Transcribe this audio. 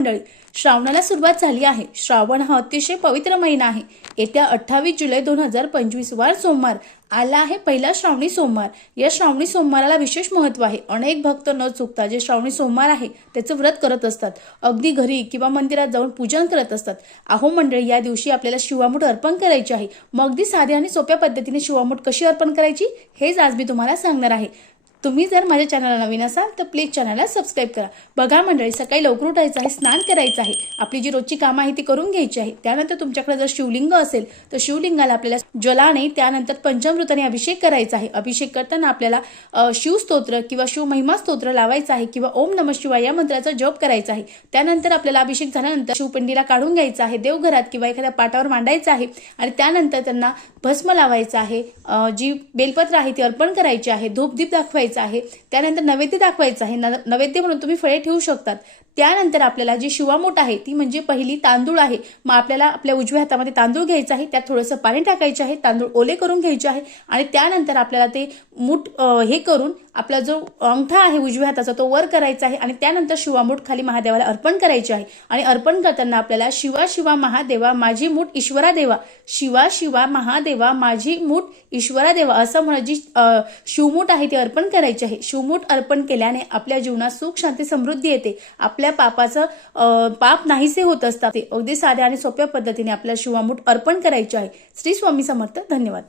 मंडळी श्रावणाला सुरुवात झाली आहे. श्रावण हा अतिशय पवित्र महिना आहे. येत्या अठ्ठावीस जुलै दोन हजार पंचवीस वार सोमवार आला आहे पहिला श्रावणी सोमवार. या श्रावणी सोमवाराला विशेष महत्त्व आहे. अनेक भक्त न चुकता जे श्रावणी सोमवार आहे त्याचं व्रत करत असतात. अगदी घरी किंवा मंदिरात जाऊन पूजन करत असतात. अहो मंडळी या दिवशी आपल्याला शिवामूठ अर्पण करायची आहे. मग अगदी साध्या आणि सोप्या पद्धतीने शिवामूठ कशी अर्पण करायची? हेच आज मी तुम्हाला सांगणार आहे. तुम्ही जर माझ्या चॅनलला नवीन असाल तर प्लीज चॅनलला सबस्क्राईब करा. बघा मंडळी सकाळी लवकर उठायचं आहे स्नान करायचं आहे. आपली जी रोजची कामं आहे ती करून घ्यायची आहे. त्यानंतर तुमच्याकडे जर शिवलिंग असेल तर शिवलिंगाला आपल्याला जलाने त्यानंतर पंचामृताने अभिषेक करायचा आहे. अभिषेक करताना आपल्याला शिवस्तोत्र किंवा शिवमहिमा स्तोत्र लावायचं आहे किंवा ओम नम शिवाय या मंत्राचा जप करायचा आहे. त्यानंतर आपल्याला अभिषेक झाल्यानंतर शिवपिंडीला काढून घ्यायचा आहे देवघरात किंवा एखाद्या पाटावर मांडायचं आहे आणि त्यानंतर त्यांना भस्म लावायचं आहे. जी बेलपत्र आहे ती अर्पण करायची आहे. धूपदीप दाखवायची आहे. त्यानंतर नैवेद्य दाखवायचं आहे. न- नैवेद्य म्हणून तुम्ही फळे ठेवू शकतात. त्यानंतर आपल्याला जी शिवामोट आहे ती म्हणजे पहिली तांदूळ आहे. मग आपल्याला आपल्या उजव्या हातामध्ये तांदूळ घ्यायचा आहे. त्यात थोडंसं पाणी टाकायचे आहे. तांदूळ ओले करून घ्यायचे आहे. आणि त्यानंतर आपल्याला ते मूठ हे करून आपला जो अंगठा आहे उजव्या हाताचा तो वर करायचा आहे. आणि त्यानंतर शिवामूठ खाली महादेवाला अर्पण करायचे आहे. आणि अर्पण करताना आपल्याला शिवा शिवा महादेवा माझी मूठ ईश्वरा देवा. शिवा शिवा महादेवा माझी मूठ ईश्वरा देवा. असं म्हणत जी शिवमूठ आहे ती अर्पण करायची आहे. शिवमूठ अर्पण केल्याने आपल्या जीवनात सुख शांती समृद्धी येते. आपल्या पापाचं पाप नाहीसे होत असतात ते. अगदी साध्या आणि सोप्या पद्धतीने आपल्या शिवामूठ अर्पण करायचे आहे. श्री स्वामी समर्थ धन्यवाद.